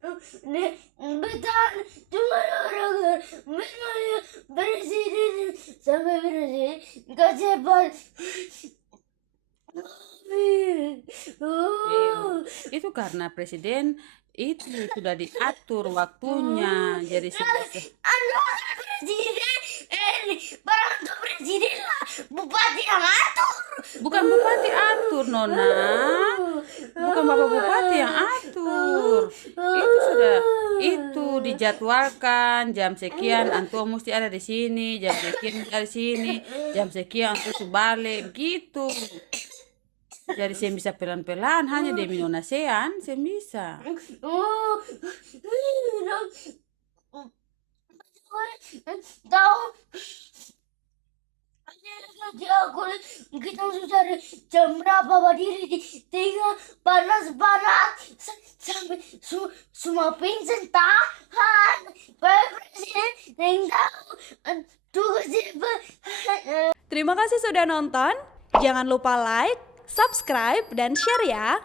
Betul, cuma orang presiden sampai presiden nggak cepat. Itu karena presiden itu sudah diatur waktunya, jadi sudah Presiden, perantau presiden lah, bupati yang atur. bukan bupati atur, Nona. Bukan Bapak Bupati yang atur. Itu sudah dijadwalkan jam sekian antum mesti ada di sini, jam sekian mesti ada di sini, jam sekian antum balik begitu. Jadi saya bisa pelan-pelan hanya demi Nona Sean, saya bisa. Tahu aku kita sudah jam berapa berdiri di tengah panas sampai semua pingsan tahan presiden yang tahu tugas. Terima kasih sudah nonton. Jangan lupa like, subscribe, dan share ya.